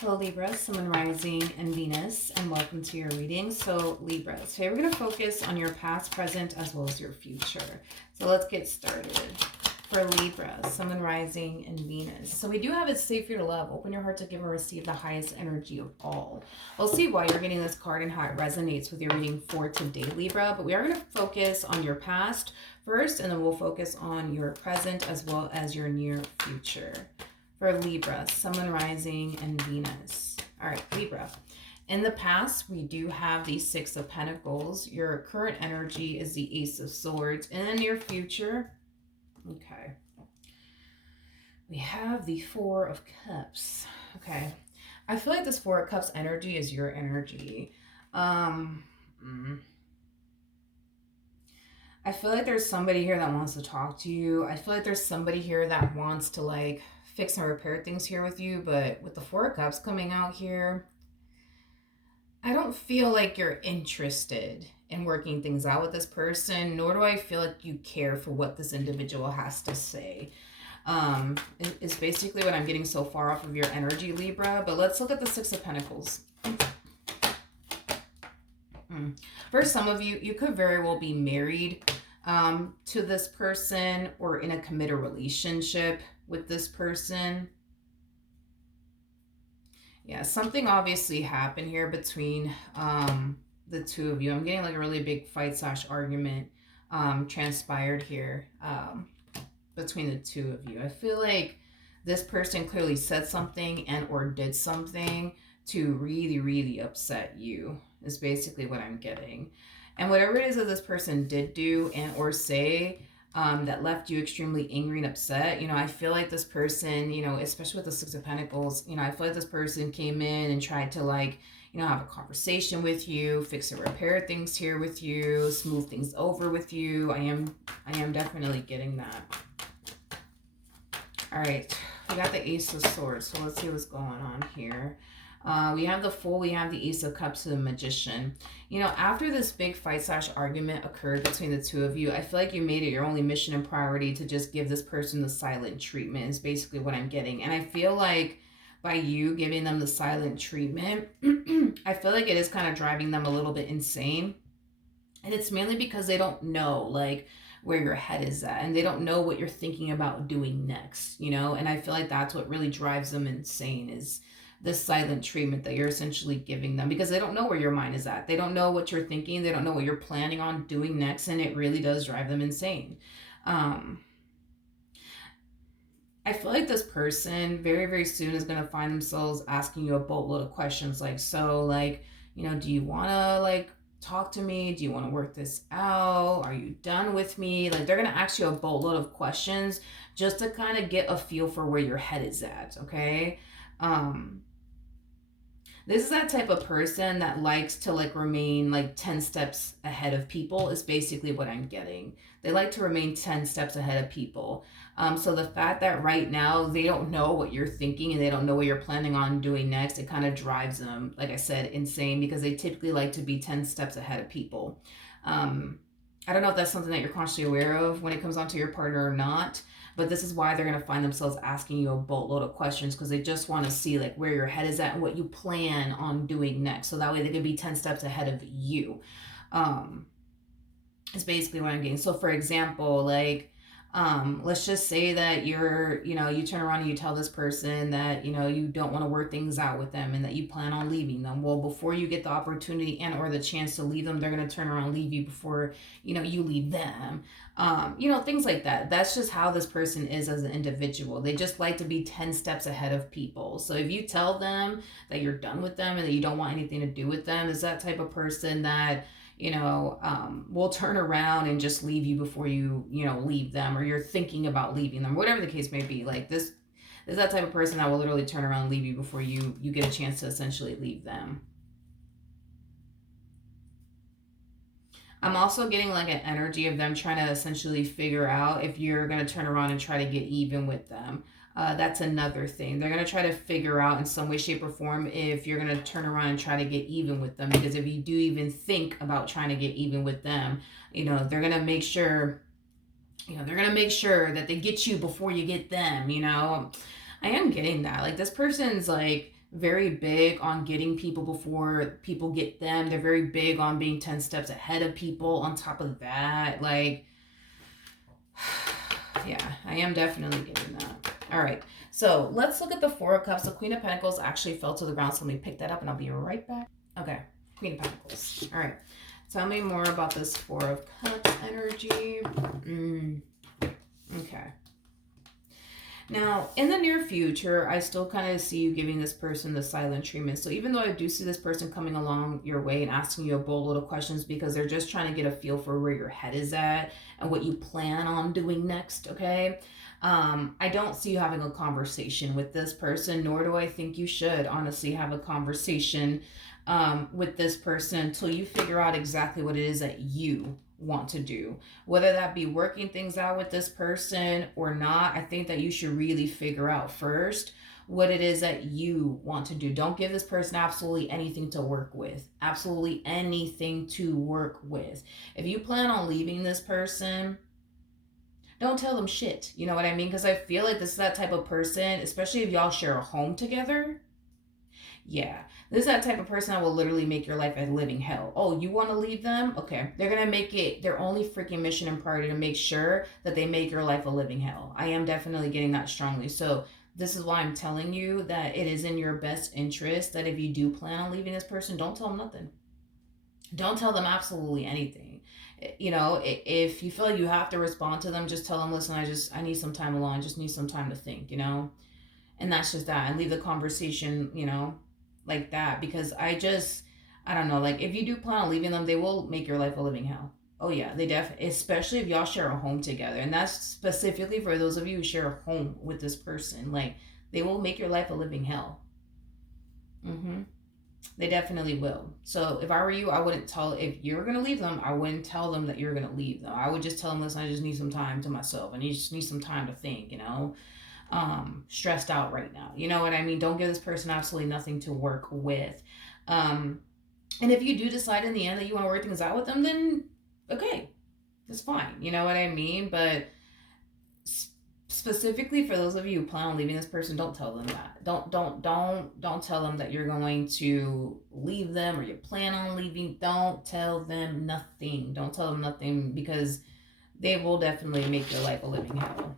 Hello Libra, Sun, Rising, and Venus, and welcome to your reading. So Libra, today we're going to focus on your past, present, as well as your future. So let's get started. For Libra, Sun, Rising, and Venus. So we do have it safe for you to love. Open your heart to give and receive the highest energy of all. We'll see why you're getting this card and how it resonates with your reading for today, Libra. But we are going to focus on your past first, and then we'll focus on your present as well as your near future. For Libra, Sun, Rising, and Venus. All right, Libra. In the past, we do have the Six of Pentacles. Your current energy is the Ace of Swords. In the near future, okay, we have the Four of Cups. Okay, I feel like this Four of Cups energy is your energy. I feel like there's somebody here that wants to talk to you. I feel like there's somebody here that wants to like fix and repair things here with you, but with the Four of Cups coming out here, I don't feel like you're interested in working things out with this person, nor do I feel like you care for what this individual has to say. Is basically what I'm getting so far off of your energy, Libra. But let's look at the Six of Pentacles. For some of you, you could very well be married to this person or in a committed relationship with this person. Yeah, something obviously happened here between the two of you. I'm getting like a really big fight / argument transpired here between the two of you. I feel like this person clearly said something and or did something to really, really upset you is basically what I'm getting. And whatever it is that this person did do and or say that left you extremely angry and upset, I feel like this person, especially with the Six of Pentacles, I feel like this person came in and tried to like, have a conversation with you, fix and repair things here with you, smooth things over with you. I am definitely getting that. All right, we got the Ace of Swords, so let's see what's going on here. We have the Fool, we have the Ace of Cups, and the Magician. After this big fight / argument occurred between the two of you, I feel like you made it your only mission and priority to just give this person the silent treatment is basically what I'm getting. And I feel like by you giving them the silent treatment, I feel like it is kind of driving them a little bit insane. And it's mainly because they don't know, like, where your head is at, and they don't know what you're thinking about doing next, and I feel like that's what really drives them insane is this silent treatment that you're essentially giving them, because they don't know where your mind is at. They don't know what you're thinking. They don't know what you're planning on doing next, and it really does drive them insane. I feel like this person very, very soon is going to find themselves asking you a boatload of questions like, so like, do you want to like talk to me? Do you want to work this out? Are you done with me? Like, they're going to ask you a boatload of questions just to kind of get a feel for where your head is at, okay? This is that type of person that likes to like remain like 10 steps ahead of people is basically what I'm getting. They like to remain 10 steps ahead of people. So the fact that right now they don't know what you're thinking and they don't know what you're planning on doing next, it kind of drives them, like I said, insane, because they typically like to be 10 steps ahead of people. I don't know if that's something that you're consciously aware of when it comes onto your partner or not, but this is why they're going to find themselves asking you a boatload of questions, because they just want to see like where your head is at and what you plan on doing next. So that way they can be 10 steps ahead of you. It's basically what I'm getting. So for example, like, let's just say that you're, you turn around and you tell this person that, you don't want to work things out with them and that you plan on leaving them. Well, before you get the opportunity and or the chance to leave them, they're going to turn around and leave you before, you leave them. Things like that. That's just how this person is as an individual. They just like to be 10 steps ahead of people. So if you tell them that you're done with them and that you don't want anything to do with them, is that type of person that will turn around and just leave you before you, leave them, or you're thinking about leaving them, whatever the case may be. Like, this is that type of person that will literally turn around and leave you before you get a chance to essentially leave them. I'm also getting like an energy of them trying to essentially figure out if you're going to turn around and try to get even with them. That's another thing. They're going to try to figure out in some way, shape, or form if you're going to turn around and try to get even with them. Because if you do even think about trying to get even with them, they're going to make sure, that they get you before you get them, I am getting that. Like, this person's like very big on getting people before people get them. They're very big on being 10 steps ahead of people. On top of that, like, yeah, I am definitely getting that. All right, so let's look at the Four of Cups. The Queen of Pentacles actually fell to the ground, so let me pick that up and I'll be right back. Okay, Queen of Pentacles. All right, tell me more about this Four of Cups energy. Okay. Now, in the near future, I still kind of see you giving this person the silent treatment. So even though I do see this person coming along your way and asking you a bold little questions because they're just trying to get a feel for where your head is at and what you plan on doing next, okay? I don't see you having a conversation with this person, nor do I think you should honestly have a conversation with this person until you figure out exactly what it is that you want to do, whether that be working things out with this person or not. I think that you should really figure out first what it is that you want to do. Don't give this person absolutely anything to work with. Absolutely anything to work with. If you plan on leaving this person, don't tell them shit. You know what I mean? Because I feel like this is that type of person, especially if y'all share a home together. Yeah, this is that type of person that will literally make your life a living hell. Oh, you want to leave them? Okay. They're going to make it their only freaking mission and priority to make sure that they make your life a living hell. I am definitely getting that strongly. So this is why I'm telling you that it is in your best interest that if you do plan on leaving this person, don't tell them nothing. Don't tell them absolutely anything. You know, if you feel like you have to respond to them, just tell them, listen, I need some time alone. I just need some time to think, you know? And that's just that. And leave the conversation, you know, like that. Because I don't know, like if you do plan on leaving them, they will make your life a living hell. Oh yeah, they definitely, especially if y'all share a home together. And that's specifically for those of you who share a home with this person. Like they will make your life a living hell. They definitely will. So if I were you, I wouldn't tell, if you're going to leave them, I wouldn't tell them that you're going to leave them. I would just tell them, listen, I just need some time to myself. I just need some time to think, you know, stressed out right now. You know what I mean? Don't give this person absolutely nothing to work with. And if you do decide in the end that you want to work things out with them, then okay, that's fine. You know what I mean? But specifically for those of you who plan on leaving this person, don't tell them that. Don't tell them that you're going to leave them or you plan on leaving. Don't tell them nothing. Don't tell them nothing because they will definitely make your life a living hell.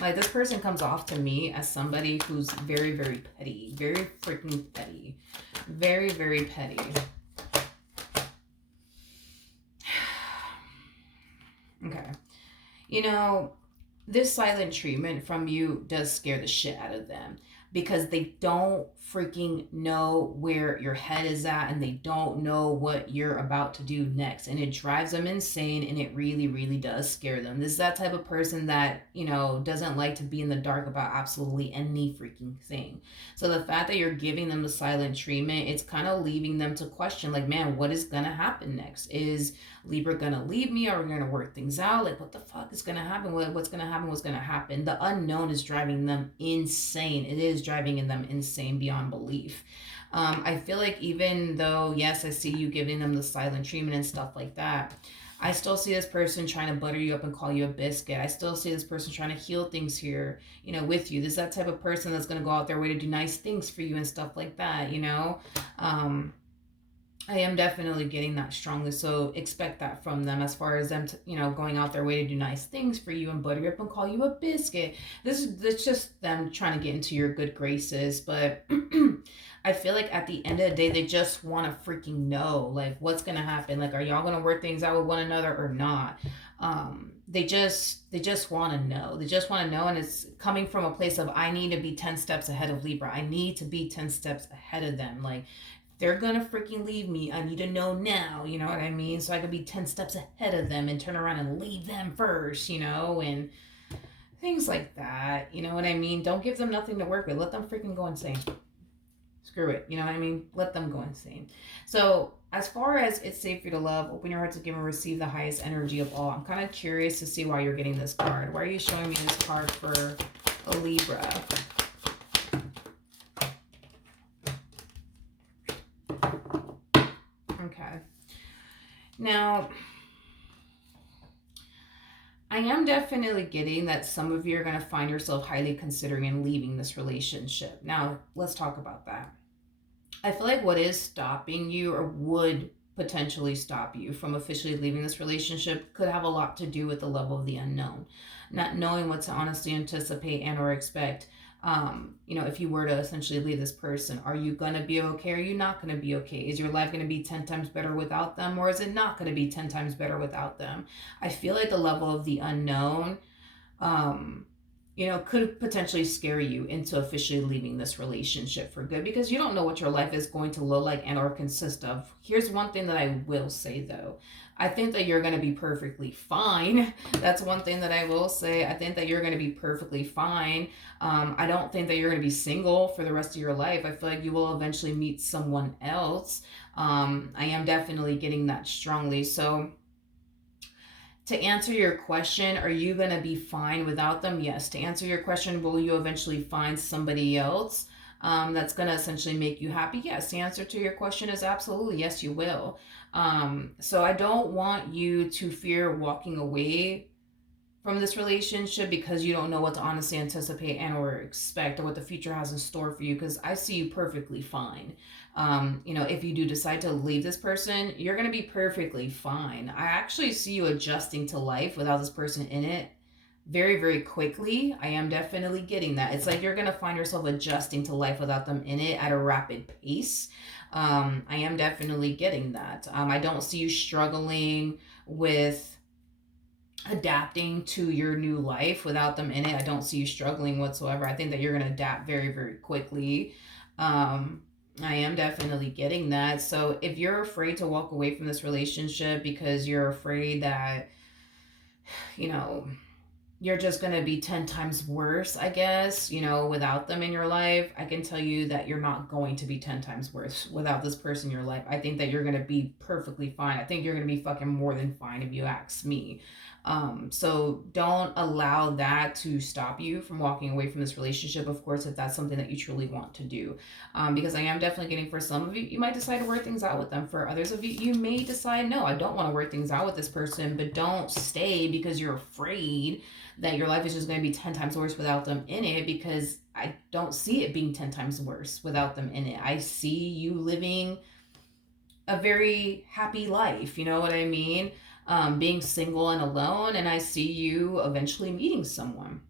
Like this person comes off to me as somebody who's very, very petty, very freaking petty, very, very petty. Okay. You know, this silent treatment from you does scare the shit out of them because they don't freaking know where your head is at and they don't know what you're about to do next. And it drives them insane and it really, really does scare them. This is that type of person that, you know, doesn't like to be in the dark about absolutely any freaking thing. So the fact that you're giving them the silent treatment, it's kind of leaving them to question, like, man, what is going to happen next? Is Libra gonna leave me? Are we gonna work things out? Like, what the fuck is gonna happen? What's gonna happen? What's gonna happen? The unknown is driving them insane. It is driving them insane beyond belief. I feel like even though, yes, I see you giving them the silent treatment and stuff like that, I still see this person trying to butter you up and call you a biscuit. I still see this person trying to heal things here, you know, with you. This is that type of person that's going to go out their way to do nice things for you and stuff like that, you know? I am definitely getting that strongly, so expect that from them as far as them, you know, going out their way to do nice things for you and butter you up and call you a biscuit. It's just them trying to get into your good graces, but I feel like at the end of the day, they just want to freaking know, like, what's going to happen. Like, are y'all going to work things out with one another or not? They just want to know. They just want to know, and it's coming from a place of, I need to be 10 steps ahead of Libra. I need to be 10 steps ahead of them. Like, they're gonna freaking leave me. I need to know now, you know what I mean? So I could be 10 steps ahead of them and turn around and leave them first, you know, and things like that. You know what I mean? Don't give them nothing to work with. Let them freaking go insane. Screw it. You know what I mean? Let them go insane. So as far as it's safe for you to love, open your heart to give and receive the highest energy of all. I'm kind of curious to see why you're getting this card. Why are you showing me this card for a Libra? Okay. Now, I am definitely getting that some of you are going to find yourself highly considering and leaving this relationship. Now, let's talk about that. I feel like what is stopping you or would potentially stop you from officially leaving this relationship could have a lot to do with the level of the unknown, not knowing what to honestly anticipate and or expect. If you were to essentially leave this person, are you going to be okay? Are you not going to be okay? Is your life going to be 10 times better without them, or is it not going to be 10 times better without them? I feel like the level of the unknown um, could potentially scare you into officially leaving this relationship for good because you don't know what your life is going to look like and or consist of. Here's one thing that I will say though. I think that you're going to be perfectly fine. That's one thing that I will say. I think that you're going to be perfectly fine. I don't think that you're going to be single for the rest of your life. I feel like you will eventually meet someone else. I am definitely getting that strongly. So, to answer your question, are you going to be fine without them? Yes. To answer your question, will you eventually find somebody else that's going to essentially make you happy? Yes. The answer to your question is absolutely yes, you will. So I don't want you to fear walking away from this relationship because you don't know what to honestly anticipate and or expect or what the future has in store for you, because I see you perfectly fine. If you do decide to leave this person, you're going to be perfectly fine. I actually see you adjusting to life without this person in it very, very quickly. I am definitely getting that. It's like you're going to find yourself adjusting to life without them in it at a rapid pace. I am definitely getting that. I don't see you struggling with adapting to your new life without them in it. I don't see you struggling whatsoever. I think that you're going to adapt very, very quickly. I am definitely getting that. So if you're afraid to walk away from this relationship because you're afraid that, you know, you're just going to be 10 times worse, I guess, without them in your life, I can tell you that you're not going to be 10 times worse without this person in your life. I think that you're going to be perfectly fine. I think you're going to be fucking more than fine if you ask me. So don't allow that to stop you from walking away from this relationship, of course, if that's something that you truly want to do. Because I am definitely getting, for some of you, you might decide to work things out with them. For others of you, you may decide, no, I don't want to work things out with this person, but don't stay because you're afraid that your life is just going to be 10 times worse without them in it, because I don't see it being 10 times worse without them in it. I see you living a very happy life, you know what I mean? Being single and alone, and I see you eventually meeting someone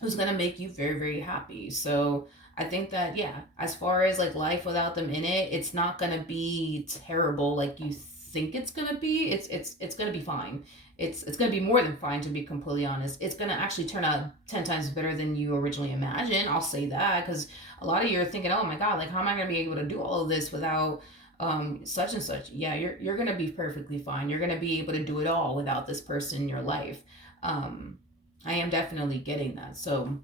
who's going to make you very, very happy. So I think that, yeah, as far as like life without them in it, it's not going to be terrible like you think it's going to be. It's going to be fine. It's going to be more than fine, to be completely honest. It's going to actually turn out 10 times better than you originally imagined. I'll say that, because a lot of you are thinking, oh my God, like how am I going to be able to do all of this without such and such? Yeah, you're going to be perfectly fine. You're going to be able to do it all without this person in your life. I am definitely getting that. So,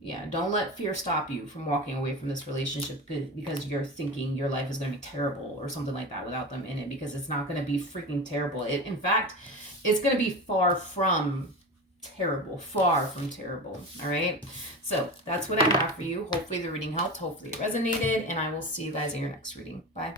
yeah, don't let fear stop you from walking away from this relationship because you're thinking your life is going to be terrible or something like that without them in it, because it's not going to be freaking terrible. In fact, it's going to be far from terrible. Far from terrible. All right. So that's what I have for you. Hopefully the reading helped. Hopefully it resonated. And I will see you guys in your next reading. Bye.